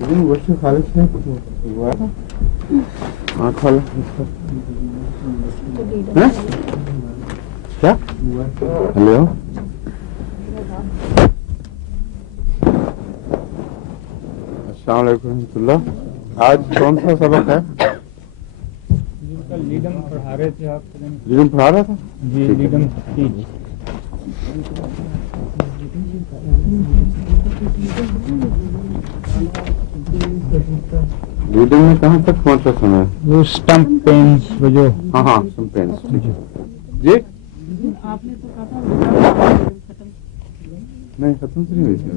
وش خالص نے ہوا آنکھ والا کیا؟ ہلو السلام علیکم ورحمۃ اللہ. آج کون سا سبق ہے؟ لیڈم پڑھا رہے تھے آپ. لیڈم پڑھا رہا تھا جی لیڈم کی. لیڈنگ میں کہاں تک پہنچا سنا ہے؟ وہ اسٹمپ پینس جو ہاں سم پینس جی نہیں ختم تو نہیں ہوئی تھی.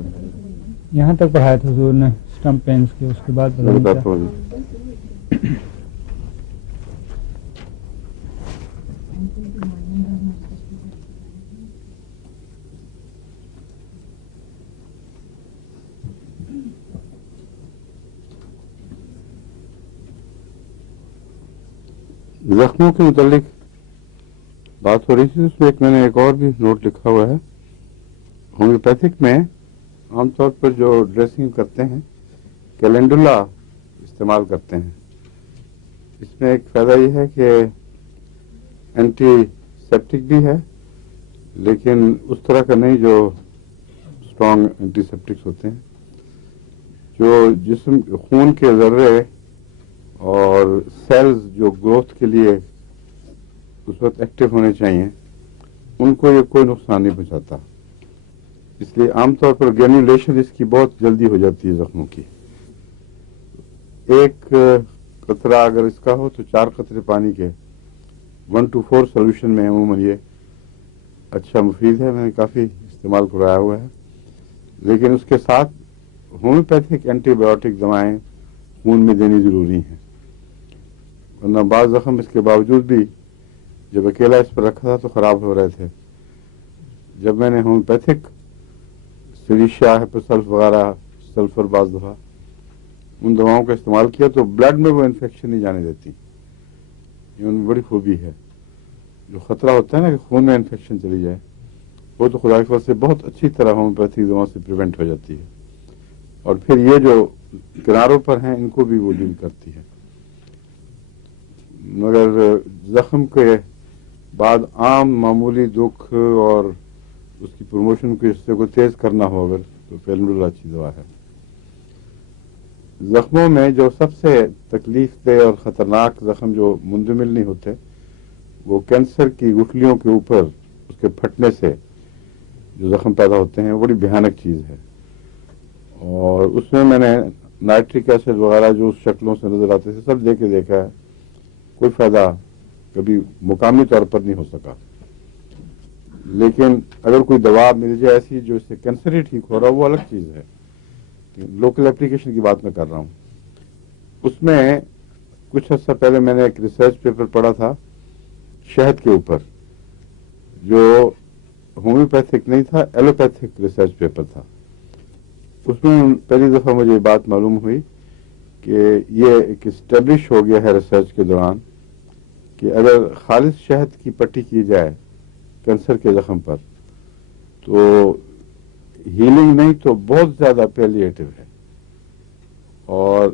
یہاں تک پڑھایا تھا حضور نے اسٹمپ پینس کے. اس کے بعد زخموں کے متعلق بات ہو رہی تھی. اس میں میں نے ایک اور بھی نوٹ لکھا ہوا ہے. ہومیوپیتھک میں عام طور پر جو ڈریسنگ کرتے ہیں کیلنڈولا استعمال کرتے ہیں. اس میں ایک فائدہ یہ ہے کہ اینٹی سیپٹک بھی ہے لیکن اس طرح کا نہیں جو اسٹرانگ اینٹی سیپٹکس ہوتے ہیں. جو جسم خون کے ذرے اور سیلز جو گروتھ کے لیے اس وقت ایکٹیو ہونے چاہیے ان کو یہ کوئی نقصان نہیں پہنچاتا. اس لیے عام طور پر گرینولیشن اس کی بہت جلدی ہو جاتی ہے زخموں کی. ایک قطرہ اگر اس کا ہو تو 4 قطرے پانی کے 1 to 4 سولوشن میں عموماً یہ اچھا مفید ہے. میں نے کافی استعمال کرایا ہوا ہے. لیکن اس کے ساتھ ہومیوپیتھک اینٹی بایوٹک دوائیں خون میں دینی ضروری ہیں ورنہ بعض زخم اس کے باوجود بھی جب اکیلا اس پر رکھا تھا تو خراب ہو رہے تھے. جب میں نے ہومیوپیتھک سلیشیا ہیپوسلف وغیرہ سلفر بعض دفعہ ان دواؤں کا استعمال کیا تو بلڈ میں وہ انفیکشن نہیں جانے دیتی. یہ ان بڑی خوبی ہے. جو خطرہ ہوتا ہے نا کہ خون میں انفیکشن چلی جائے وہ تو خدا کی فضل سے بہت اچھی طرح ہومیوپیتھک دواؤں سے پریونٹ ہو جاتی ہے. اور پھر یہ جو کناروں پر ہیں ان کو بھی وہ ڈیل کرتی ہے. مگر زخم کے بعد عام معمولی دکھ اور اس کی پروموشن کے حصے کو تیز کرنا ہو اگر تو کیلنڈولا اچھی دوا ہے. زخموں میں جو سب سے تکلیف دہ اور خطرناک زخم جو مندمل نہیں ہوتے وہ کینسر کی گٹھلیوں کے اوپر اس کے پھٹنے سے جو زخم پیدا ہوتے ہیں وہ بڑی بھیانک چیز ہے. اور اس میں نے نائٹرک ایسڈ وغیرہ جو اس شکلوں سے نظر آتے تھے سب دے کے دیکھا ہے. کوئی فائدہ کبھی مقامی طور پر نہیں ہو سکا. لیکن اگر کوئی دوا مل جائے ایسی جو اس سے کینسر ہی ٹھیک ہو رہا وہ الگ چیز ہے. لوکل اپلیکیشن کی بات میں کر رہا ہوں. اس میں کچھ عرصہ پہلے میں نے ایک ریسرچ پیپر پڑھا تھا شہد کے اوپر جو ہومیوپیتھک نہیں تھا ایلوپیتھک ریسرچ پیپر تھا. اس میں پہلی دفعہ مجھے یہ بات معلوم ہوئی کہ یہ ایک اسٹیبلش ہو گیا ہے ریسرچ کے دوران کہ اگر خالص شہد کی پٹی کی جائے کینسر کے زخم پر تو ہیلنگ نہیں تو بہت زیادہ پیلیٹو ہے. اور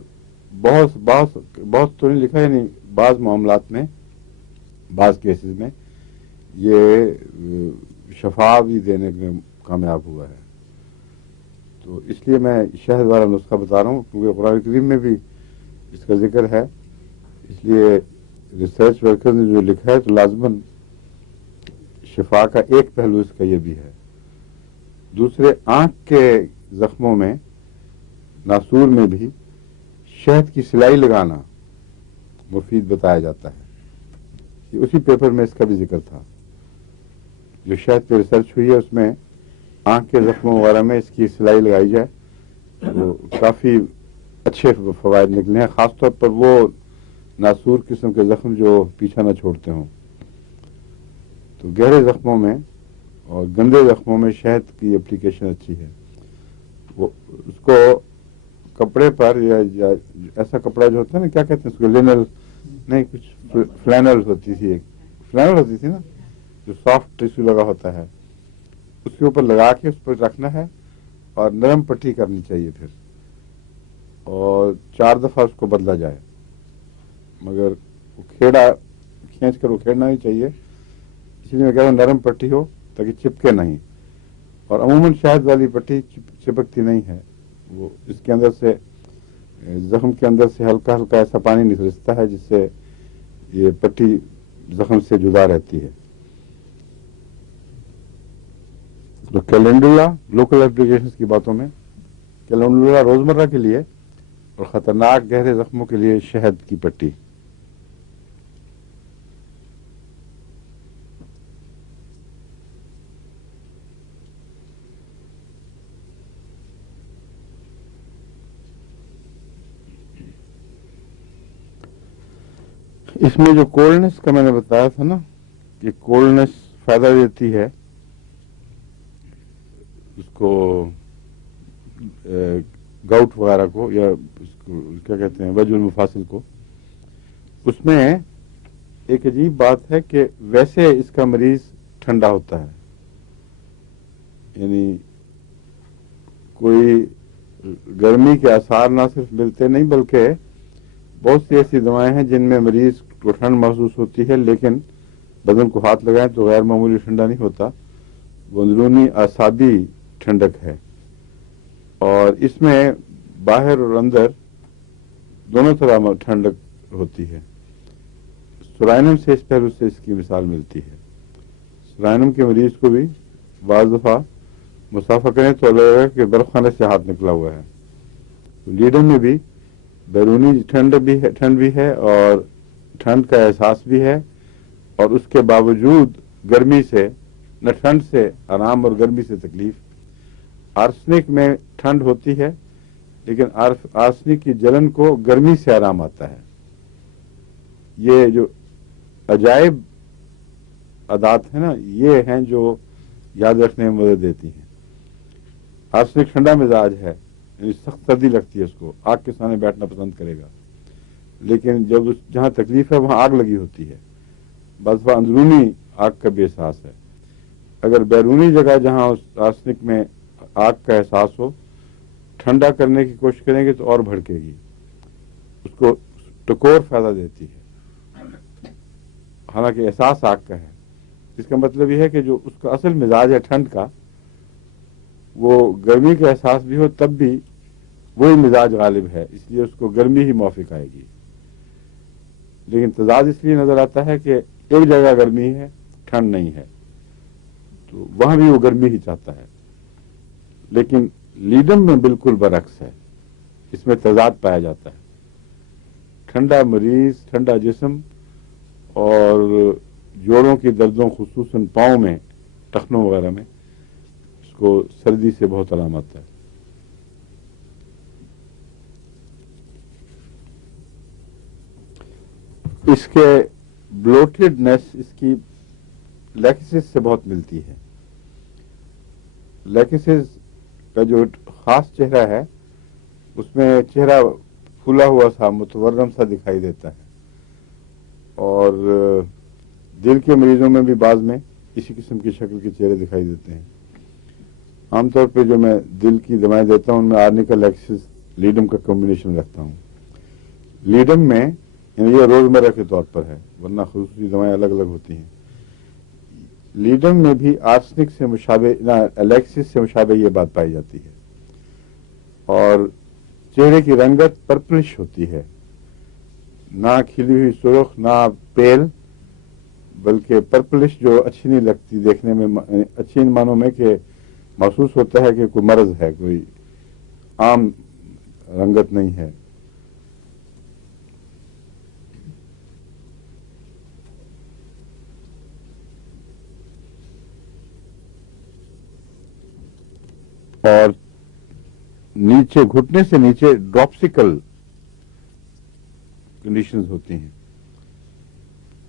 بہت تو نہیں لکھا ہے نہیں بعض معاملات میں بعض کیسز میں یہ شفا بھی دینے میں کامیاب ہوا ہے. تو اس لیے میں شہد والا نسخہ بتا رہا ہوں کیونکہ قرآن کریم میں بھی اس کا ذکر ہے. اس لیے ریسرچ ورکر نے جو لکھا ہے تو لازماً شفا کا ایک پہلو اس کا یہ بھی ہے. دوسرے آنکھ کے زخموں میں ناسور میں بھی شہد کی سلائی لگانا مفید بتایا جاتا ہے. اسی پیپر میں اس کا بھی ذکر تھا. جو شہد پہ ریسرچ ہوئی ہے اس میں آنکھ کے زخموں وغیرہ میں اس کی سلائی لگائی جائے تو کافی اچھے فوائد نکلے ہیں. خاص طور پر وہ ناسور قسم کے زخم جو پیچھا نہ چھوڑتے ہوں. تو گہرے زخموں میں اور گندے زخموں میں شہد کی اپلیکیشن اچھی ہے. وہ اس کو کپڑے پر یا ایسا کپڑا جو ہوتا ہے نا کیا کہتے ہیں اس کو لینل نہیں کچھ فلینل ہوتی تھی ایک فلینل ہوتی تھی نا جو سافٹ ٹیشو لگا ہوتا ہے اس کے اوپر لگا کے اس پر رکھنا ہے اور نرم پٹی کرنی چاہیے. پھر اور 4 دفعہ اس کو بدلا جائے، مگر کھیڑا کھینچ کر اکھیڑنا نہیں چاہیے، اس لیے میں کہہ رہا ہوں نرم پٹی ہو تاکہ چپکے نہیں، اور عموماً شہد والی پٹی چپکتی نہیں ہے، وہ اس کے اندر سے زخم کے اندر سے ہلکا ہلکا ایسا پانی نکلتا ہے جس سے یہ پٹی زخم سے جدا رہتی ہے۔ تو کیلنڈولا لوکل اپلیکیشنز کی باتوں میں، کیلنڈولا روزمرہ کے لیے اور خطرناک گہرے زخموں کے لیے شہد کی پٹی۔ اس میں جو کولڈنس کا میں نے بتایا تھا نا کہ کولڈنس فائدہ دیتی ہے اس کو گاؤٹ وغیرہ کو، یا اس کو کیا کہتے ہیں وجع المفاصل کو، اس میں ایک عجیب بات ہے کہ ویسے اس کا مریض ٹھنڈا ہوتا ہے، یعنی کوئی گرمی کے آثار نہ صرف ملتے نہیں بلکہ بہت سی ایسی دوائیں ہیں جن میں مریض کو ٹھنڈ محسوس ہوتی ہے، لیکن بدن کو ہاتھ لگائیں تو غیر معمولی ٹھنڈا نہیں ہوتا، وہ اندرونی اعصابی ٹھنڈک ہے، اور اس میں باہر اور اندر دونوں طرح ٹھنڈک ہوتی ہے۔ سورائنم سے اس پہلو سے اس کی مثال ملتی ہے۔ سورائنم کے مریض کو بھی بعض دفعہ مسافہ کریں تو لگے گا کہ برف خانے سے ہاتھ نکلا ہوا ہے۔ تو لیڈم میں بھی بیرونی ٹھنڈ بھی ہے اور ٹھنڈ کا احساس بھی ہے، اور اس کے باوجود گرمی سے نہ ٹھنڈ سے آرام اور گرمی سے تکلیف۔ آرسنک میں ٹھنڈ ہوتی ہے لیکن آرسنک کی جلن کو گرمی سے آرام آتا ہے۔ یہ جو عجائب عادات ہیں نا، یہ ہیں جو یاد رکھنے میں مدد دیتی ہیں۔ آرسنک ٹھنڈا مزاج ہے، یعنی سخت سردی لگتی ہے، اس کو آگ کے سامنے بیٹھنا پسند کرے گا، لیکن جب جہاں تکلیف ہے وہاں آگ لگی ہوتی ہے، بس وہ اندرونی آگ کا بھی احساس ہے۔ اگر بیرونی جگہ جہاں اس آرسنک میں آگ کا احساس ہو، ٹھنڈا کرنے کی کوشش کریں گے تو اور بھڑکے گی، اس کو ٹکور فائدہ دیتی ہے، حالانکہ احساس آگ کا ہے۔ اس کا مطلب یہ ہے کہ جو اس کا اصل مزاج ہے ٹھنڈ کا، وہ گرمی کا احساس بھی ہو تب بھی وہی مزاج غالب ہے، اس لیے اس کو گرمی ہی موافق آئے گی۔ لیکن تضاد اس لیے نظر آتا ہے کہ ایک جگہ گرمی ہے ٹھنڈ نہیں ہے، تو وہاں بھی وہ گرمی ہی چاہتا ہے۔ لیکن لیڈم میں بالکل برعکس ہے، اس میں تضاد پایا جاتا ہے۔ ٹھنڈا مریض، ٹھنڈا جسم اور جوڑوں کی دردوں خصوصاً پاؤں میں، ٹخنوں وغیرہ میں، اس کو سردی سے بہت آرام آتا ہے۔ اس کے بلوٹڈنس اس کی لیکسس سے بہت ملتی ہے۔ لیکسس کا جو خاص چہرہ ہے اس میں چہرہ پھولا ہوا سا متورم سا دکھائی دیتا ہے، اور دل کے مریضوں میں بھی بعض میں اسی قسم کی شکل کے چہرے دکھائی دیتے ہیں۔ عام طور پہ جو میں دل کی دوائیں دیتا ہوں ان میں آرنیکا لیکسس لیڈم کا کمبینیشن رکھتا ہوں۔ لیڈم میں یعنی یہ روزمرہ کے طور پر ہے، ورنہ خصوصی دوائیں الگ الگ ہوتی ہیں۔ لیڈم میں بھی آرسنک سے مشابہ الیکسس سے مشابہ یہ بات پائی جاتی ہے، اور چہرے کی رنگت پرپلش ہوتی ہے، نہ کھلی ہوئی سرخ نہ پیل، بلکہ پرپلش جو اچھی نہیں لگتی دیکھنے میں، اچھی ان معنوں میں کہ محسوس ہوتا ہے کہ کوئی مرض ہے، کوئی عام رنگت نہیں ہے۔ اور نیچے گھٹنے سے نیچے ڈراپسیکل کنڈیشنز ہوتی ہیں۔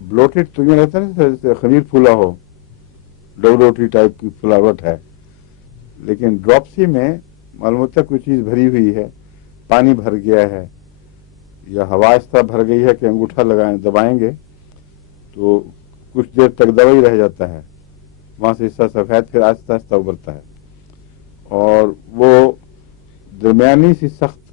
بلوٹڈ تو یہ رہتا ہے نا جیسے خمیر پھولا ہو، ڈو روٹی ٹائپ کی پھلاوٹ ہے، لیکن ڈراپسی میں معلوم ہوتا ہے کوئی چیز بھری ہوئی ہے، پانی بھر گیا ہے یا ہوا اس طرح بھر گئی ہے کہ انگوٹھا لگائیں دبائیں گے تو کچھ دیر تک دبا ہی رہ جاتا ہے، وہاں سے حصہ سفید پھر آہستہ آہستہ ابھرتا ہے، اور وہ درمیانی سی سخت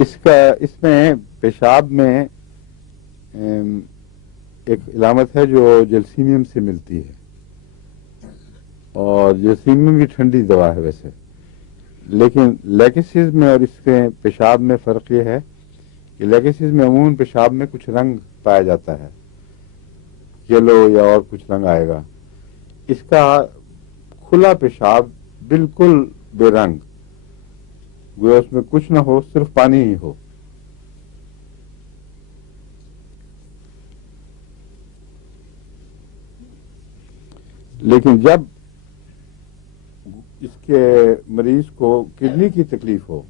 اس میں پیشاب میں ایک علامت ہے جو جلسیمیم سے ملتی ہے، اور جلسیمیم بھی ٹھنڈی دوا ہے ویسے، لیکن لیکسز میں اور اس کے پیشاب میں فرق یہ ہے کہ لیکسز میں عموماً پیشاب میں کچھ رنگ پایا جاتا ہے، یلو یا اور کچھ رنگ آئے گا. اس کا کھلا پیشاب بالکل بے رنگ، گویا اس میں کچھ نہ ہو، صرف پانی ہی ہو. لیکن جب اس کے مریض کو کڈنی کی تکلیف ہو،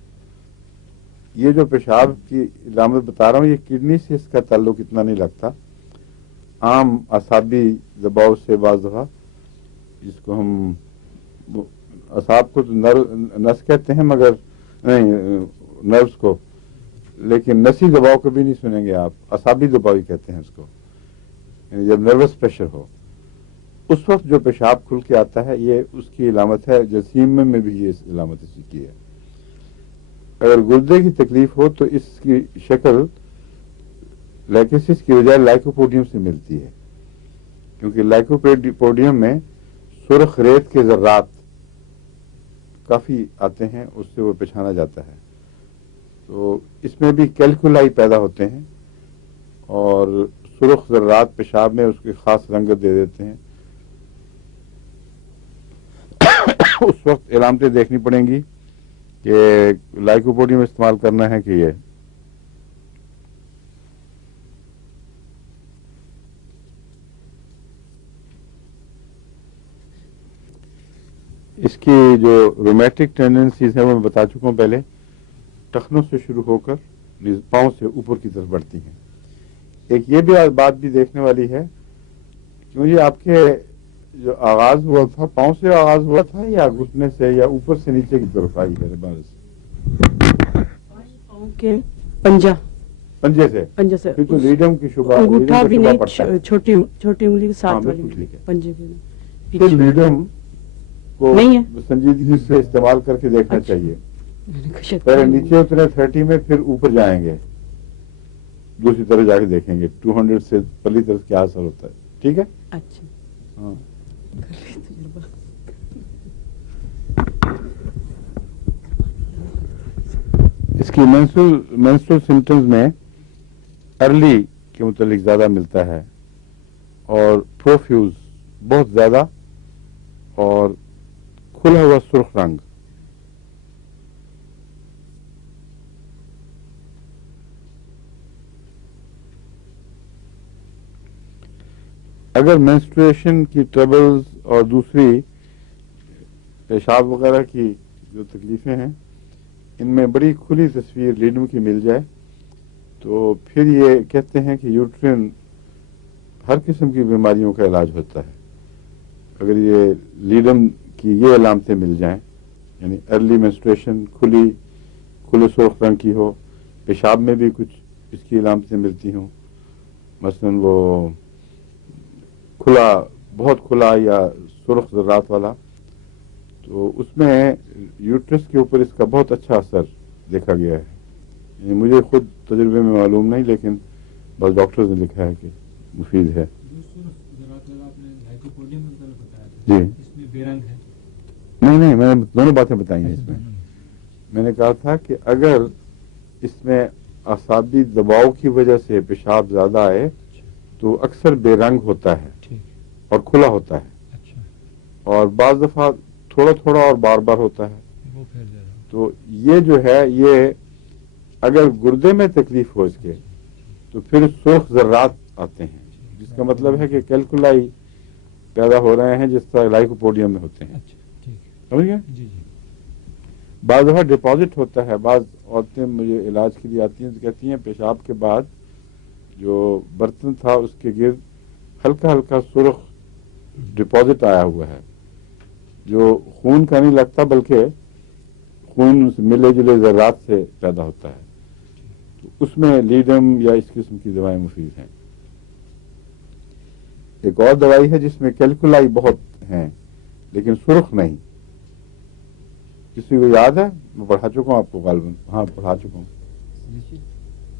یہ جو پیشاب کی علامت بتا رہا ہوں، یہ کڈنی سے اس کا تعلق اتنا نہیں لگتا، عام اعصابی دباؤ سے بعض دفعہ، جس کو ہم اعصاب کو نس کہتے ہیں مگر نہیں نروس کو، لیکن نسی دباؤ کبھی نہیں سنیں گے آپ، اعصابی دباؤ ہی کہتے ہیں اس کو، یعنی جب نروس پریشر ہو اس وقت جو پیشاب کھل کے آتا ہے، یہ اس کی علامت ہے. جسیم میں بھی یہ علامت اسی کی ہے. اگر گردے کی تکلیف ہو تو اس کی شکل لیکسس کی بجائے لائکوپوڈیم سے ملتی ہے، کیونکہ لائکوپوڈیم میں سرخ ریت کے ذرات کافی آتے ہیں، اس سے وہ پہچانا جاتا ہے. تو اس میں بھی کیلکولائی پیدا ہوتے ہیں اور سرخ ذرات پیشاب میں اس کی خاص رنگت دے دیتے ہیں. اس وقت علامتیں دیکھنی پڑیں گی کہ لائکوپوڈیم استعمال کرنا ہے کہ یہ. اس کی جو رومیٹک ٹینڈنسیز ہیں وہ میں بتا چکا ہوں پہلے، ٹخنوں سے شروع ہو کر پاؤں سے اوپر کی طرف بڑھتی ہیں. ایک یہ بھی بات بھی دیکھنے والی ہے کہ مجھے آپ کے جو آغاز ہوا تھا پاؤں سے آغاز ہوا تھا یا گھٹنے سے یا اوپر سے نیچے کی طرف آئی ہے پاؤں کے پنجے سے پھر تو لیڈم کی شبہ انگوٹھا بھی نہیں، پڑتا ہے. چھوٹی انگلی کے ساتھ والی پنجے کے پھر لیڈم کو نہیں ہے، سنجیدگی سے استعمال کر کے دیکھنا چاہیے. پہلے نیچے اترے 30 میں، پھر اوپر جائیں گے، دوسری طرف جا کے دیکھیں گے 200 سے پرلی طرف کیا اثر ہوتا ہے. ٹھیک ہے؟ اچھا. ہاں. اس کی مینسٹرل سمٹمز میں ارلی کے متعلق زیادہ ملتا ہے، اور پروفیوز بہت زیادہ، اور کھلا ہوا سرخ رنگ. اگر مینسٹریشن کی ٹربلز اور دوسری پیشاب وغیرہ کی جو تکلیفیں ہیں ان میں بڑی کھلی تصویر لیڈم کی مل جائے تو پھر یہ کہتے ہیں کہ یوٹرین ہر قسم کی بیماریوں کا علاج ہوتا ہے. اگر یہ لیڈم کی یہ علامتیں مل جائیں، یعنی ارلی مینسٹریشن، کھلے سرخ رنگ کی ہو، پیشاب میں بھی کچھ اس کی علامتیں ملتی ہوں، مثلا وہ بہت کھلا یا سرخ ذرات والا، تو اس میں یوٹرس کے اوپر اس کا بہت اچھا اثر دیکھا گیا ہے. یعنی مجھے خود تجربے میں معلوم نہیں، لیکن بس ڈاکٹرز نے لکھا ہے کہ مفید ہے. جی نہیں، میں نے دونوں باتیں بتائی ہیں. اس میں نے کہا تھا کہ اگر اس میں اعصابی دباؤ کی وجہ سے پیشاب زیادہ آئے تو اکثر بے رنگ ہوتا ہے اور کھلا ہوتا ہے، اور بعض دفعہ تھوڑا تھوڑا اور بار بار ہوتا ہے. تو یہ جو ہے، یہ اگر گردے میں تکلیف ہو اس کے تو پھر سرخ ذرات آتے ہیں، جس کا مطلب ہے کہ کیلکولائی پیدا ہو رہے ہیں جس طرح لائکوپوڈیم میں ہوتے ہیں. سمجھ گئے؟ بعض دفعہ ڈپازٹ ہوتا ہے. بعض عورتیں مجھے علاج کے لیے آتی ہیں تو کہتی ہیں پیشاب کے بعد جو برتن تھا اس کے گرد ہلکا ہلکا سرخ ڈپازٹ آیا ہوا ہے، جو خون کا نہیں لگتا بلکہ خون سے ملے جلے ذرات سے پیدا ہوتا ہے. تو اس میں لیڈم یا اس قسم کی دوائیں مفید ہیں. ایک اور دوائی ہے جس میں کیلکولائی بہت ہیں لیکن سرخ نہیں. کسی کو یاد ہے؟ میں پڑھا چکا ہوں آپ کو غالباً. ہاں پڑھا چکا ہوں.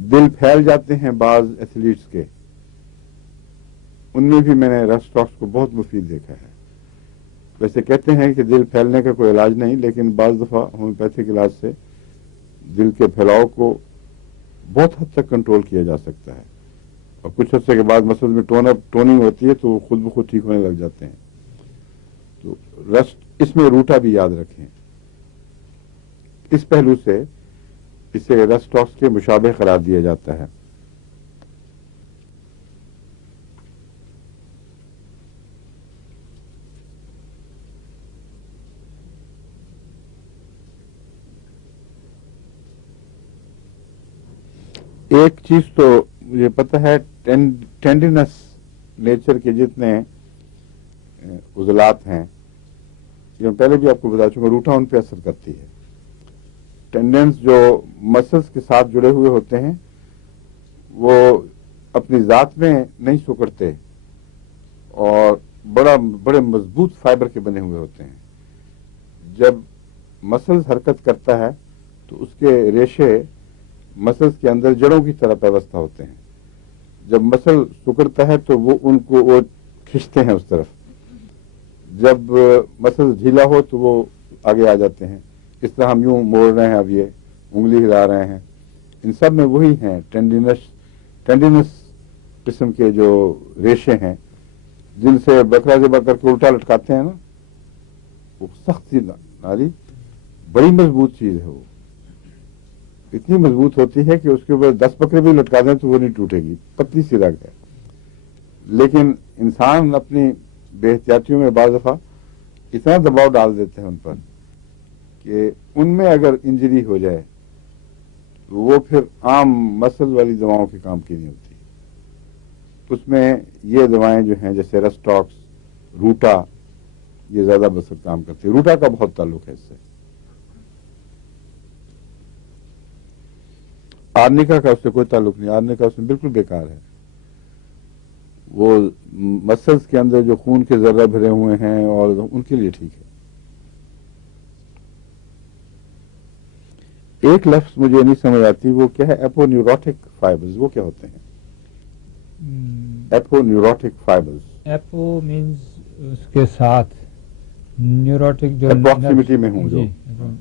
دل پھیل جاتے ہیں بعض ایتھلیٹس کے، ان میں بھی میں نے رسٹ ٹاکس کو بہت مفید دیکھا ہے. ویسے کہتے ہیں کہ دل پھیلنے کا کوئی علاج نہیں، لیکن بعض دفعہ ہومیوپیتھک علاج سے دل کے پھیلاؤ کو بہت حد تک کنٹرول کیا جا سکتا ہے، اور کچھ عرصے کے بعد مسل میں ٹوننگ ہوتی ہے تو وہ خود بخود ٹھیک ہونے لگ جاتے ہیں. تو رسٹ، اس میں روٹا بھی یاد رکھیں. اس پہلو سے اسے رسٹ ٹاکس کے مشابہ قرار دیا جاتا ہے. ایک چیز تو مجھے پتہ ہے، ٹینڈنس نیچر کے جتنے عضلات ہیں، یہ میں پہلے بھی آپ کو بتا چکا، روٹا ان پہ اثر کرتی ہے. ٹینڈنس جو مسلس کے ساتھ جڑے ہوئے ہوتے ہیں وہ اپنی ذات میں نہیں سکڑتے اور بڑے مضبوط فائبر کے بنے ہوئے ہوتے ہیں. جب مسلس حرکت کرتا ہے تو اس کے ریشے مسلس کے اندر جڑوں کی طرح پیوستہ ہوتے ہیں. جب مسل سکڑتا ہے تو وہ ان کو وہ کھینچتے ہیں اس طرف، جب مسل ڈھیلا ہو تو وہ آگے آ جاتے ہیں. اس طرح ہم یوں موڑ رہے ہیں، اب یہ انگلی ہلا رہے ہیں، ان سب میں وہی ہیں ٹینڈنس قسم کے جو ریشے ہیں جن سے بکرا ذبح کر کے الٹا لٹکاتے ہیں نا، وہ سخت سی نالی بڑی مضبوط چیز ہے. وہ اتنی مضبوط ہوتی ہے کہ اس کے اوپر 10 بکرے بھی لٹکا دیں تو وہ نہیں ٹوٹے گی، پتلی سی رگ ہے. لیکن انسان اپنی بے احتیاطیوں میں بعض دفعہ اتنا دباؤ ڈال دیتے ہیں ان پر کہ ان میں اگر انجری ہو جائے تو وہ پھر عام مسل والی دواؤں کے کام کی نہیں ہوتی. اس میں یہ دوائیں جو ہیں جیسے رسٹاکس، روٹا، یہ زیادہ بس کام کرتی ہے. روٹا کا بہت تعلق ہے اس سے. آرنیکا کا اس سے کوئی تعلق نہیں، آرنیکا اس میں بالکل بیکار ہے. وہ مسلس کے اندر جو خون کے ذرہ بھرے ہوئے ہیں اور ان کے لیے ٹھیک ہے. ایک لفظ مجھے نہیں سمجھ آتی، وہ کیا ہے؟ ایپونیوروٹک فائبرز. وہ کیا ہوتے ہیں ایپونیوروٹک فائبرز؟ ایپو مینز اس کے ساتھ، نیوروٹک جو اپروکسیمیٹی میں ہوں جو،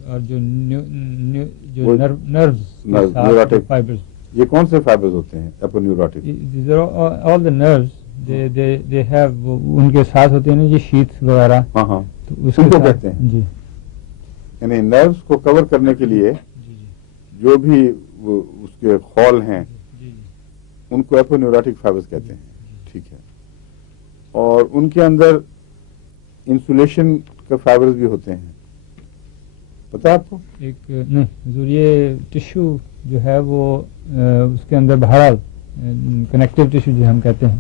اور جو نروز فائبرز. یہ کون سے فائبرز ہوتے ہیں ایپونیوروٹک؟ آل دا نروز دے ہیو، ان کے ساتھ ہوتے ہیں نا جی شیتھ وغیرہ. ہاں ہاں، تو اس کو کہتے ہیں جی، یعنی نروز کو کور کرنے کے لیے جو بھی اس کے خول ہیں ان کو ایپونیوروٹک فائبرز کہتے ہیں. ٹھیک ہے. اور ان کے اندر انسولیشن کے فائبرز بھی ہوتے ہیں، پتہ آپ کو؟ ایک نہیں حضور، یہ ٹشو جو ہے وہ اس کے اندر بہرحال کنیکٹیو ٹشو جو ہم کہتے ہیں،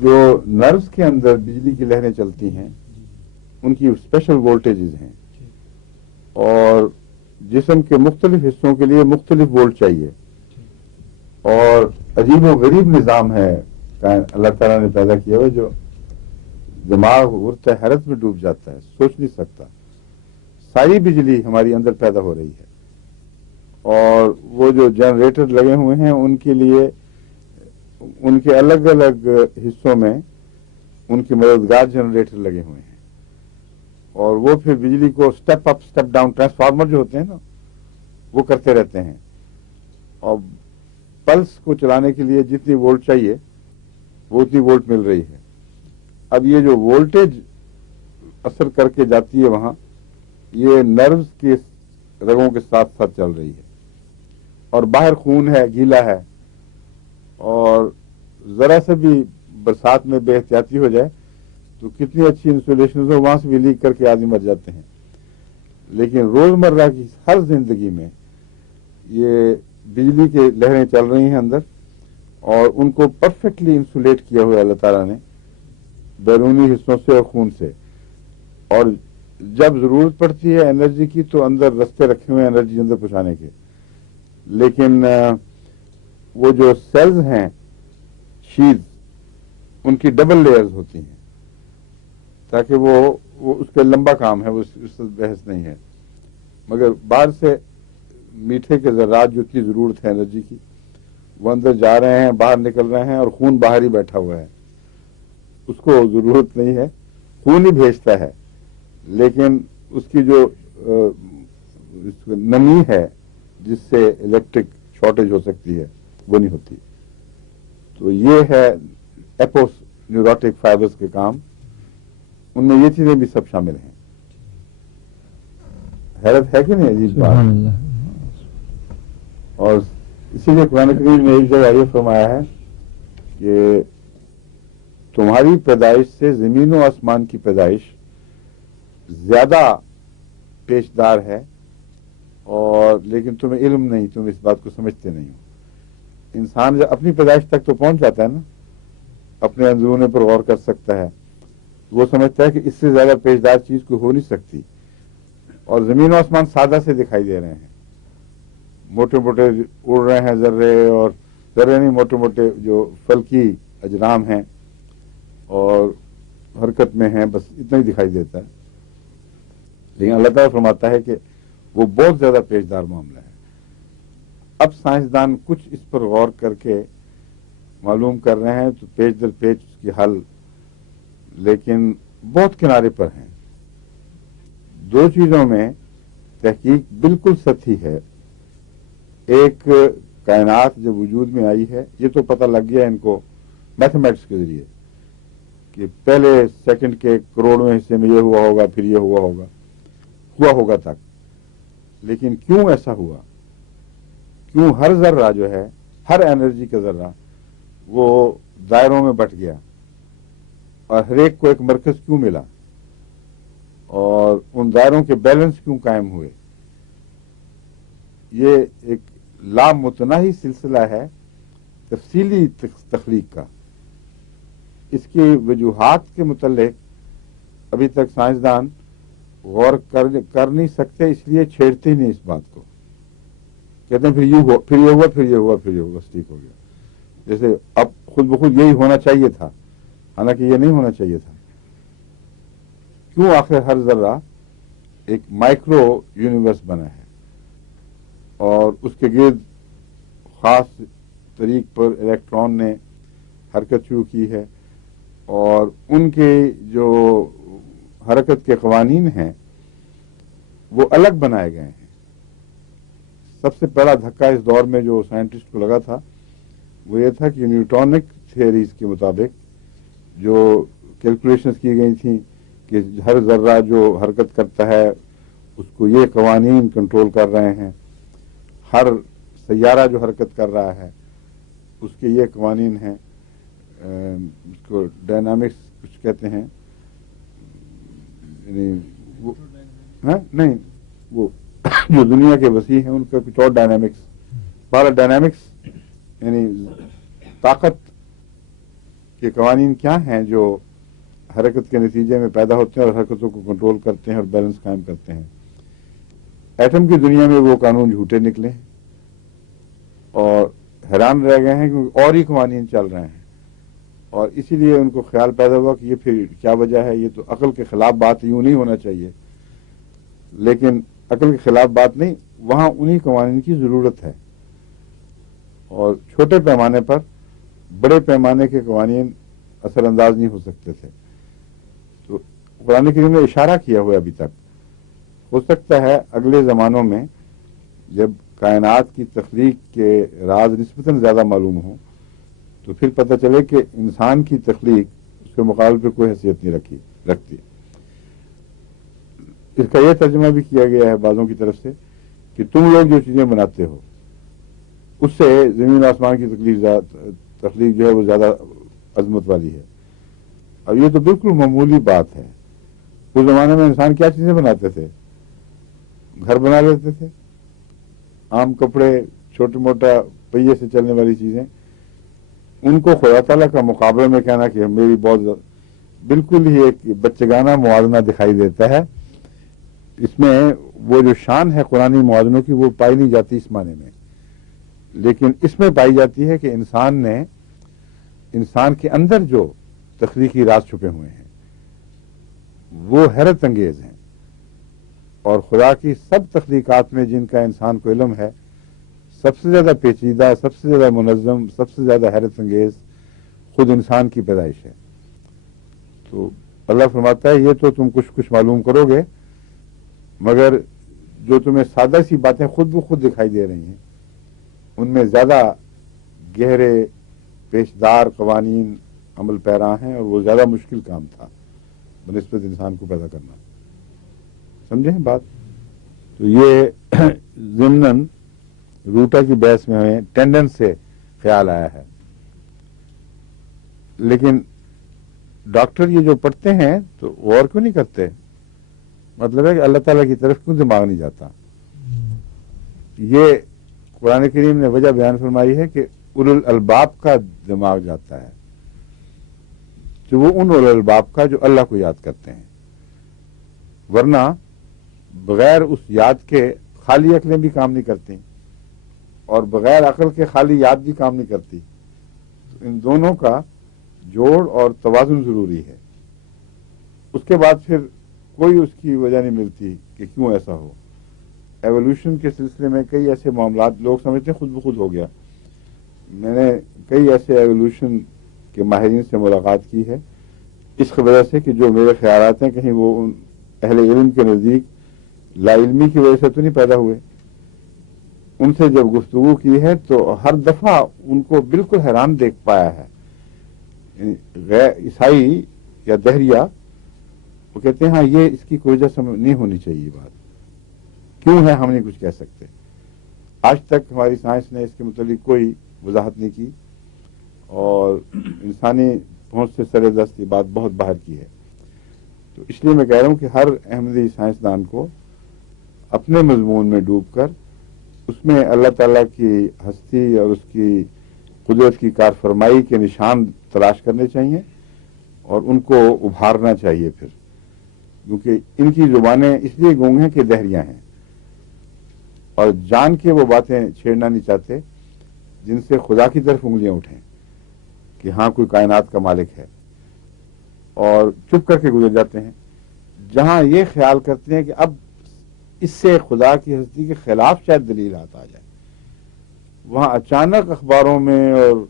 جو نروز کے اندر بجلی کی لہریں چلتی ہیں ان کی اسپیشل وولٹیجز ہیں، اور جسم کے مختلف حصوں کے لیے مختلف وولٹ چاہیے. اور عجیب و غریب نظام ہے اللہ تعالیٰ نے پیدا کیا ہوا، جو دماغ غرت حیرت میں ڈوب جاتا ہے، سوچ نہیں سکتا. ساری بجلی ہماری اندر پیدا ہو رہی ہے، اور وہ جو جنریٹر لگے ہوئے ہیں ان کے لیے ان کے الگ الگ حصوں میں ان کے مددگار جنریٹر لگے ہوئے ہیں، اور وہ پھر بجلی کو سٹیپ اپ سٹیپ ڈاؤن، ٹرانسفارمر جو ہوتے ہیں نا وہ کرتے رہتے ہیں. اور پلس کو چلانے کے لیے جتنی وولٹ چاہیے وہ اتنی وولٹ مل رہی ہے. اب یہ جو وولٹیج اثر کر کے جاتی ہے وہاں، یہ نروز کے رگوں کے ساتھ ساتھ چل رہی ہے، اور باہر خون ہے، گیلا ہے، اور ذرا سے بھی برسات میں بے احتیاطی ہو جائے تو کتنی اچھی انسولیشن ہو، وہاں سے بھی لیک کر کے آدمی مر جاتے ہیں. لیکن روزمرہ کی ہر زندگی میں یہ بجلی کی لہریں چل رہی ہیں اندر، اور ان کو پرفیکٹلی انسولیٹ کیا ہوا اللہ تعالیٰ نے بیرونی حصوں سے اور خون سے. اور جب ضرورت پڑتی ہے انرجی کی تو اندر رستے رکھے ہوئے انرجی اندر پہنچانے کے. لیکن وہ جو سیلز ہیں شیز، ان کی ڈبل لیئرز ہوتی ہیں تاکہ وہ اس کا لمبا کام ہے، وہ اس سے بحث نہیں ہے. مگر باہر سے میٹھے کے ذرات جو کی ضرورت ہے انرجی کی وہ اندر جا رہے ہیں، باہر نکل رہے ہیں اور خون باہر ہی بیٹھا ہوا ہے. اس کو ضرورت نہیں ہے، خون ہی بھیجتا ہے، لیکن اس کی جو نمی ہے جس سے الیکٹرک شارٹیج ہو سکتی ہے وہ نہیں ہوتی. تو یہ ہے ایپوس نیوروٹک فائبرز کے کام، ان میں یہ چیزیں بھی سب شامل ہیں. حیرت ہے کہ نہیں عجیب بات. سبحان اللہ. اور اسی لیے قرآن کریم نے ایک جگہ یہ فرمایا ہے کہ تمہاری پیدائش سے زمین و آسمان کی پیدائش زیادہ پیشدار ہے، اور لیکن تمہیں علم نہیں، تم اس بات کو سمجھتے نہیں ہو. انسان جب اپنی پیدائش تک تو پہنچ جاتا ہے نا، اپنے اندرونے پر غور کر سکتا ہے، وہ سمجھتا ہے کہ اس سے زیادہ پیشدار چیز کوئی ہو نہیں سکتی. اور زمین و آسمان سادہ سے دکھائی دے رہے ہیں، موٹے موٹے اڑ رہے ہیں ذرے، اور ذرے نہیں، موٹے موٹے جو فلکی اجرام ہیں اور حرکت میں ہیں، بس اتنا ہی دکھائی دیتا ہے. لیکن اللہ تعالیٰ فرماتا ہے کہ وہ بہت زیادہ پیچیدہ معاملہ ہے. اب سائنسدان کچھ اس پر غور کر کے معلوم کر رہے ہیں تو پیچ در پیچ اس کی حل، لیکن بہت کنارے پر ہیں. دو چیزوں میں تحقیق بالکل سطحی ہے. ایک کائنات جب وجود میں آئی ہے، یہ تو پتہ لگ گیا ان کو میتھمیٹکس کے ذریعے کہ پہلے سیکنڈ کے کروڑویں حصے میں یہ ہوا ہوگا، پھر یہ ہوا ہوگا تک. لیکن کیوں ایسا ہوا؟ کیوں ہر ذرہ جو ہے، ہر انرجی کا ذرہ وہ دائروں میں بٹ گیا، اور ہر ایک کو ایک مرکز کیوں ملا، اور ان دائروں کے بیلنس کیوں قائم ہوئے؟ یہ ایک لامتناہی سلسلہ ہے تفصیلی تخلیق کا. اس کی وجوہات کے متعلق ابھی تک سائنسدان غور کر نہیں سکتے، اس لیے چھیڑتے ہی نہیں اس بات کو. کہتے ہیں پھر یہ ہوا، پھر یہ ہوا، پھر یہ ہوا، پھر یہ ہوا، بس ٹھیک ہو گیا. جیسے اب خود بخود یہی ہونا چاہیے تھا، حالانکہ یہ نہیں ہونا چاہیے تھا. کیوں؟ آخر ہر ذرہ ایک مائکرو یونیورس بنا ہے، اور اس کے گرد خاص طریق پر الیکٹران نے حرکت شروع کی ہے، اور ان کے جو حرکت کے قوانین ہیں وہ الگ بنائے گئے ہیں. سب سے پہلا دھکا اس دور میں جو سائنٹسٹ کو لگا تھا وہ یہ تھا کہ نیوٹونک تھیوریز کے مطابق جو کیلکولیشنز کی گئی تھیں کہ ہر ذرہ جو حرکت کرتا ہے اس کو یہ قوانین کنٹرول کر رہے ہیں، ہر سیارہ جو حرکت کر رہا ہے اس کے یہ قوانین ہیں، اس کو ڈائنامکس کچھ کہتے ہیں، یعنی وہ نہیں، وہ جو دنیا کے وسیع ہیں ان کا کچھ اور ڈائنامکس. بارہ ڈائنامکس یعنی طاقت کے قوانین کیا ہیں جو حرکت کے نتیجے میں پیدا ہوتے ہیں اور حرکتوں کو کنٹرول کرتے ہیں اور بیلنس قائم کرتے ہیں. ایٹم کی دنیا میں وہ قانون جھوٹے نکلے اور حیران رہ گئے ہیں کہ اور ہی قوانین چل رہے ہیں، اور اسی لیے ان کو خیال پیدا ہوا کہ یہ پھر کیا وجہ ہے، یہ تو عقل کے خلاف بات، یوں نہیں ہونا چاہیے. لیکن عقل کے خلاف بات نہیں، وہاں انہی قوانین کی ضرورت ہے، اور چھوٹے پیمانے پر بڑے پیمانے کے قوانین اثر انداز نہیں ہو سکتے تھے. تو قرآن کریم نے اشارہ کیا ہوا ابھی تک. ہو سکتا ہے اگلے زمانوں میں جب کائنات کی تخلیق کے راز نسبتاً زیادہ معلوم ہوں تو پھر پتہ چلے کہ انسان کی تخلیق اس کے مقابلے پہ کوئی حیثیت نہیں رکھتی. اس کا یہ ترجمہ بھی کیا گیا ہے بعضوں کی طرف سے کہ تم لوگ جو چیزیں بناتے ہو اس سے زمین آسمان کی تخلیق جو ہے وہ زیادہ عظمت والی ہے. اب یہ تو بالکل معمولی بات ہے. اس زمانے میں انسان کیا چیزیں بناتے تھے؟ گھر بنا لیتے تھے، عام کپڑے، چھوٹا موٹا پہیے سے چلنے والی چیزیں. ان کو خدا تعالیٰ کا مقابلے میں کہنا کہ میری بہت بالکل ہی ایک بچگانہ موازنہ دکھائی دیتا ہے. اس میں وہ جو شان ہے قرآنی موازنوں کی وہ پائی نہیں جاتی اس معنی میں، لیکن اس میں پائی جاتی ہے کہ انسان کے اندر جو تخلیقی راز چھپے ہوئے ہیں وہ حیرت انگیز ہیں، اور خدا کی سب تخلیقات میں جن کا انسان کو علم ہے سب سے زیادہ پیچیدہ، سب سے زیادہ منظم، سب سے زیادہ حیرت انگیز خود انسان کی پیدائش ہے. تو اللہ فرماتا ہے یہ تو تم کچھ معلوم کرو گے، مگر جو تمہیں سادہ سی باتیں خود بخود دکھائی دے رہی ہیں ان میں زیادہ گہرے پیشدار قوانین عمل پیرا ہیں، اور وہ زیادہ مشکل کام تھا بنسبت انسان کو پیدا کرنا. سمجھیں بات؟ تو یہ ضمناً روٹا کی بحث میں ہمیں ٹینڈن سے خیال آیا ہے. لیکن ڈاکٹر یہ جو پڑھتے ہیں تو غور کیوں نہیں کرتے؟ مطلب ہے کہ اللہ تعالیٰ کی طرف کیوں دماغ نہیں جاتا؟ یہ قرآن کریم نے وجہ بیان فرمائی ہے کہ اولو الالباب کا دماغ جاتا ہے، تو وہ ان اولو الالباب کا جو اللہ کو یاد کرتے ہیں، ورنہ بغیر اس یاد کے خالی عقلیں بھی کام نہیں کرتی، اور بغیر عقل کے خالی یاد بھی کام نہیں کرتی. تو ان دونوں کا جوڑ اور توازن ضروری ہے. اس کے بعد پھر کوئی اس کی وجہ نہیں ملتی کہ کیوں ایسا ہو. ایوولوشن کے سلسلے میں کئی ایسے معاملات لوگ سمجھتے ہیں خود بخود ہو گیا. میں نے کئی ایسے ایوولوشن کے ماہرین سے ملاقات کی ہے اس وجہ سے کہ جو میرے خیالات ہیں کہیں وہ ان اہل علم کے نزدیک لا علمی کی وجہ سے تو نہیں پیدا ہوئے. ان سے جب گفتگو کی ہے تو ہر دفعہ ان کو بالکل حیران دیکھ پایا ہے. غیر عیسائی یا دہریہ وہ کہتے ہیں ہاں یہ اس کی کوئی وجہ نہیں ہونی چاہیے، بات کیوں ہے ہم نہیں کچھ کہہ سکتے. آج تک ہماری سائنس نے اس کے متعلق کوئی وضاحت نہیں کی، اور انسانی پہنچ سے سر دست یہ بات بہت باہر کی ہے. تو اس لیے میں کہہ رہا ہوں کہ ہر احمدی سائنسدان کو اپنے مضمون میں ڈوب کر اس میں اللہ تعالیٰ کی ہستی اور اس کی قدرت کی کار فرمائی کے نشان تلاش کرنے چاہیے اور ان کو ابھارنا چاہیے. پھر کیونکہ ان کی زبانیں اس لیے گونگ ہیں کہ دہریاں ہیں، اور جان کے وہ باتیں چھیڑنا نہیں چاہتے جن سے خدا کی طرف انگلیاں اٹھیں کہ ہاں کوئی کائنات کا مالک ہے، اور چپ کر کے گزر جاتے ہیں. جہاں یہ خیال کرتے ہیں کہ اب اس سے خدا کی ہستی کے خلاف شاید دلیلات آ جائے، وہاں اچانک اخباروں میں اور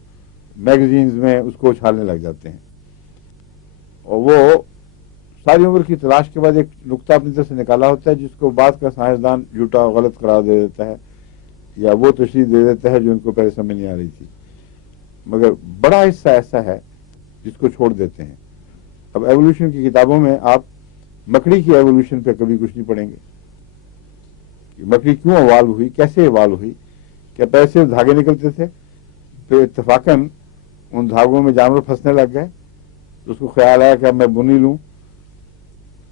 میگزینز میں اس کو اچھالنے لگ جاتے ہیں، اور وہ ساری عمر کی تلاش کے بعد ایک نقطہ اپنی طرف سے نکالا ہوتا ہے جس کو بعد کا سائنسدان جھوٹا غلط قرار دے دیتا ہے یا وہ تشریح دے دیتا ہے جو ان کو پہلے سمجھ نہیں آ رہی تھی. مگر بڑا حصہ ایسا ہے جس کو چھوڑ دیتے ہیں. اب ایوولوشن کی کتابوں میں آپ مکڑی کی ایوولوشن پہ کبھی کچھ نہیں پڑھیں گے کہ مکڑی کیوں ایوالو ہوئی، کیسے ایوالو ہوئی. کیا پہلے صرف دھاگے نکلتے تھے، پھر اتفاقاً ان دھاگوں میں جانور پھنسنے لگ گئے تو اس کو خیال آیا کہ اب میں بنی لوں.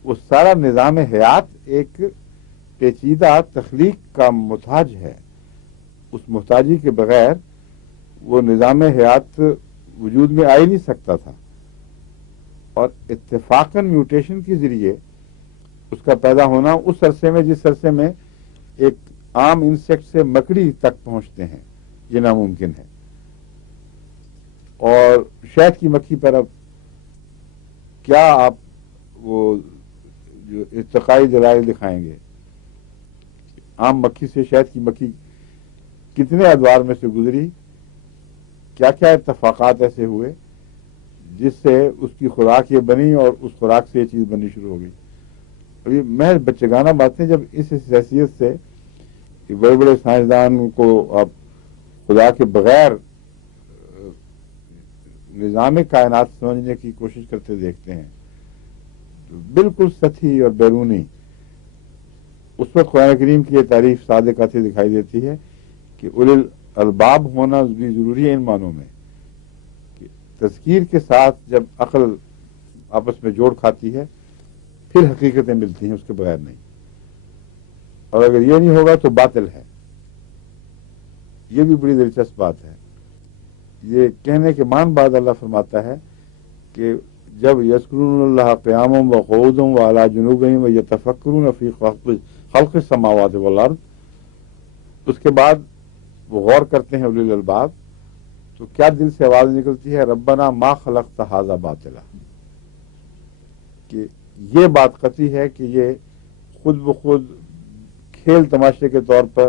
وہ سارا نظام حیات ایک پیچیدہ تخلیق کا محتاج ہے. اس محتاجی کے بغیر وہ نظام حیات وجود میں آ ہی نہیں سکتا تھا، اور اتفاقاً میوٹیشن کے ذریعے اس کا پیدا ہونا اس عرصے میں جس عرصے میں ایک عام انسیکٹ سے مکڑی تک پہنچتے ہیں یہ ناممکن ہے. اور شہد کی مکھی پر اب کیا آپ وہ جو ارتقائی دلائل دکھائیں گے؟ عام مکھی سے شہد کی مکھی کتنے ادوار میں سے گزری، کیا کیا اتفاقات ایسے ہوئے جس سے اس کی خوراک یہ بنی اور اس خوراک سے یہ چیز بننی شروع ہو گئی. ابھی میں بچگانہ باتیں جب اس حیثیت سے کہ بڑے بڑے سائنسدان کو آپ خدا کے بغیر نظام کائنات سمجھنے کی کوشش کرتے دیکھتے ہیں تو بالکل سطحی اور بیرونی. اس وقت قرآن کریم کی یہ تعریف صادق آتی دکھائی دیتی ہے کہ اولو الالباب ہونا بھی ضروری ہے ان معنوں میں کہ تذکیر کے ساتھ جب عقل آپس میں جوڑ کھاتی ہے پھر حقیقتیں ملتی ہیں، اس کے بغیر نہیں. اور اگر یہ نہیں ہوگا تو باطل ہے. یہ بھی بڑی دلچسپ بات ہے. یہ کہنے کے مان بعد اللہ فرماتا ہے کہ جب یذکرون اللہ قیاما وقعودا وعلی جنوبہم ویتفکرون فی خلق السماوات والارض، اس کے بعد وہ غور کرتے ہیں اولو الالباب تو کیا دل سے آواز نکلتی ہے ربنا ما خلقت ھذا باطلا، کہ یہ بات قطعی ہے کہ یہ خود بخود کھیل تماشے کے طور پر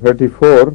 34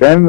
10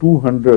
200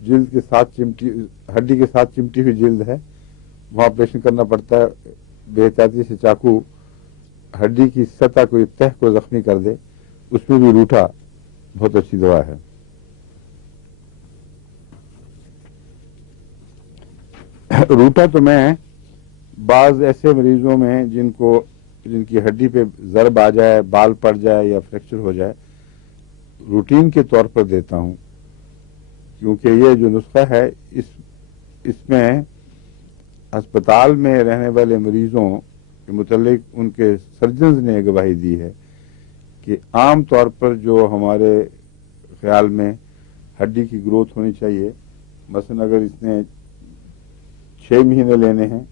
جلد کے ساتھ ہڈی کے ساتھ چمٹی ہوئی جلد ہے، وہاں آپریشن کرنا پڑتا ہے، بے احتیاطی سے چاقو ہڈی کی سطح کو تہ کو زخمی کر دے، اس میں بھی روٹا بہت اچھی دوا ہے۔ روٹا تو میں بعض ایسے مریضوں میں جن کی ہڈی پہ ضرب آ جائے، بال پڑ جائے یا فریکچر ہو جائے، روٹین کے طور پر دیتا ہوں، کیونکہ یہ جو نسخہ ہے اس میں ہسپتال میں رہنے والے مریضوں کے متعلق ان کے سرجنز نے گواہی دی ہے کہ عام طور پر جو ہمارے خیال میں ہڈی کی گروتھ ہونی چاہیے، مثلا اگر اس نے 6 مہینے لینے ہیں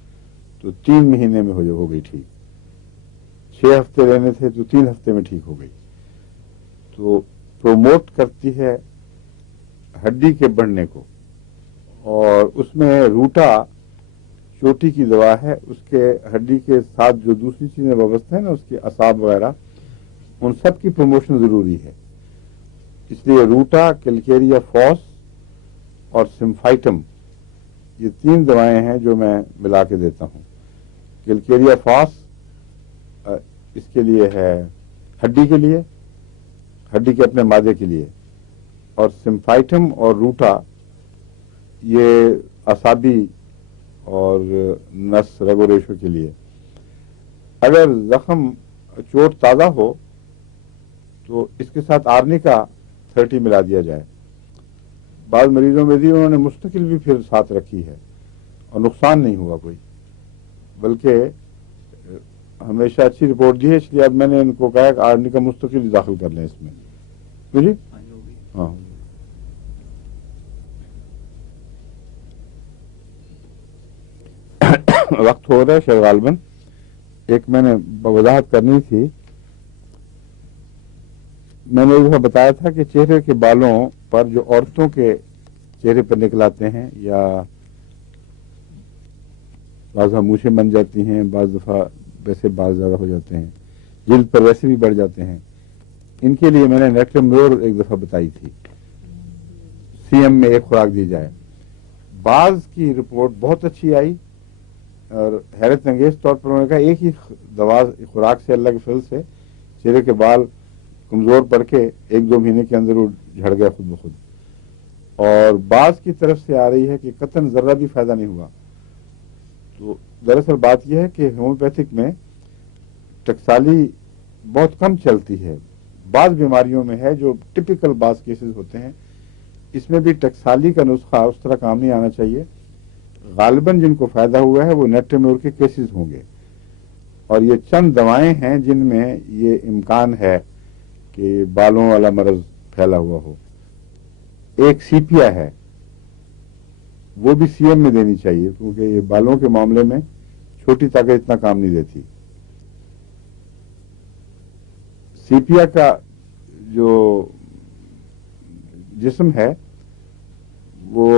تو 3 مہینے میں ہو گئی ٹھیک، 6 ہفتے لینے تھے تو 3 ہفتے میں ٹھیک ہو گئی، تو پروموٹ کرتی ہے ہڈی کے بڑھنے کو، اور اس میں روٹا چوٹی کی دوا ہے، اس کے ہڈی کے ساتھ جو دوسری چیزیں وابستہ ہیں نا، اس کے اعصاب وغیرہ، ان سب کی پروموشن ضروری ہے، اس لیے روٹا، کیلکیریا فاس اور سمفائٹم، یہ 3 دوائیں ہیں جو میں ملا کے دیتا ہوں۔ کیلکیریا فاس اس کے لیے ہے ہڈی کے لیے، ہڈی کے اپنے مادے کے لیے، اور سمفائٹم اور روٹا یہ اعصابی اور نس رگ و ریشوں کے لیے۔ اگر زخم چوٹ تازہ ہو تو اس کے ساتھ آرنیکا 30 ملا دیا جائے۔ بعض مریضوں میں بھی انہوں نے مستقل بھی پھر ساتھ رکھی ہے اور نقصان نہیں ہوا کوئی، بلکہ ہمیشہ اچھی رپورٹ دی ہے، اس لیے اب میں نے ان کو کہا کہ آرنیکا مستقل داخل کر لیں اس میں۔ جی ہاں، وقت ہو رہا ہے شاید غالباً، ایک میں نے وضاحت کرنی تھی۔ میں نے یہ بتایا تھا کہ چہرے کے بالوں پر جو عورتوں کے چہرے پر نکل آتے ہیں، یا بعض مونچھیں بن جاتی ہیں، بعض دفعہ ویسے بال زیادہ ہو جاتے ہیں، جلد پر ویسے بھی بڑھ جاتے ہیں، ان کے لیے میں نے نیٹرمیور ایک دفعہ بتائی تھی، CM میں ایک خوراک دی جائے۔ بعض کی رپورٹ بہت اچھی آئی اور حیرت انگیز طور پر انہوں نے کہا ایک ہی دوا خوراک سے اللہ کے فضل سے چہرے کے بال کمزور پڑ کے 1-2 مہینے کے اندر وہ جھڑ گیا خود بخود، اور بعض کی طرف سے آ رہی ہے کہ قطعاً ذرہ بھی فائدہ نہیں ہوا۔ تو دراصل بات یہ ہے کہ ہومیوپیتھک میں ٹکسالی بہت کم چلتی ہے، بعض بیماریوں میں ہے جو ٹپیکل بعض کیسز ہوتے ہیں، اس میں بھی ٹکسالی کا نسخہ اس طرح کام نہیں آنا چاہیے۔ غالباً جن کو فائدہ ہوا ہے وہ نیٹرمیور کے کیسز ہوں گے، اور یہ چند دوائیں ہیں جن میں یہ امکان ہے کہ بالوں والا مرض پھیلا ہوا ہو۔ ایک سیپیا ہے، وہ بھی CM میں دینی چاہیے، کیونکہ یہ بالوں کے معاملے میں چھوٹی طاقت اتنا کام نہیں دیتی۔ سیپیا کا جو جسم ہے وہ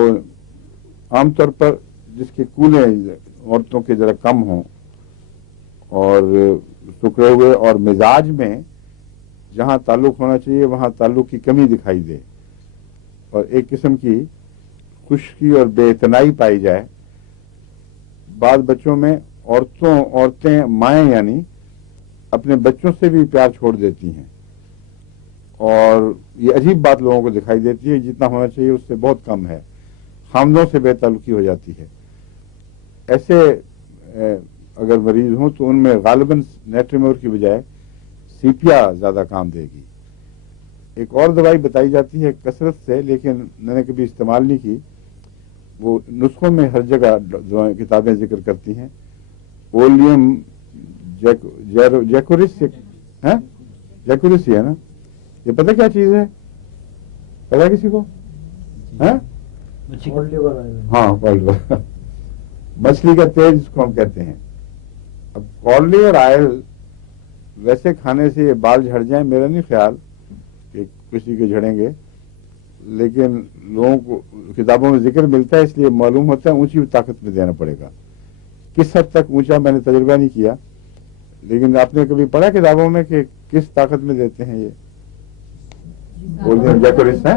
عام طور پر جس کے کولے عورتوں کے ذرا کم ہوں اور سکڑے ہوئے، اور مزاج میں جہاں تعلق ہونا چاہیے وہاں تعلق کی کمی دکھائی دے، اور ایک قسم کی خشکی اور بے اعتنائی پائی جائے۔ بعض بچوں میں عورتیں مائیں یعنی اپنے بچوں سے بھی پیار چھوڑ دیتی ہیں، اور یہ عجیب بات لوگوں کو دکھائی دیتی ہے، جتنا ہونا چاہیے اس سے بہت کم ہے، خامدوں سے بے تعلقی ہو جاتی ہے۔ ایسے اگر مریض ہوں تو ان میں غالباً نیٹرمیور کی بجائے سیپیا زیادہ کام دے گی۔ ایک اور دوائی بتائی جاتی ہے کثرت سے، لیکن میں نے کبھی استعمال نہیں کی، وہ نسخوں میں ہر جگہ کتابیں ذکر کرتی ہیں، اولیم جیکورس جیکورسی ہے نا، یہ پتہ کیا چیز ہے؟ پتا کسی کو؟ ہاں، مچھلی کا تیل جس کو ہم کہتے ہیں۔ اب کارلی اور آئل ویسے کھانے سے یہ بال جھڑ جائیں، میرا نہیں خیال کہ کسی کے جھڑیں گے، لیکن لوگوں کو کتابوں میں ذکر ملتا ہے، اس لیے معلوم ہوتا ہے اونچی طاقت میں دینا پڑے گا۔ کس حد تک اونچا میں نے تجربہ نہیں کیا، لیکن آپ نے کبھی پڑھا کتابوں میں کہ کس طاقت میں دیتے ہیں یہ؟ جیکورس ہے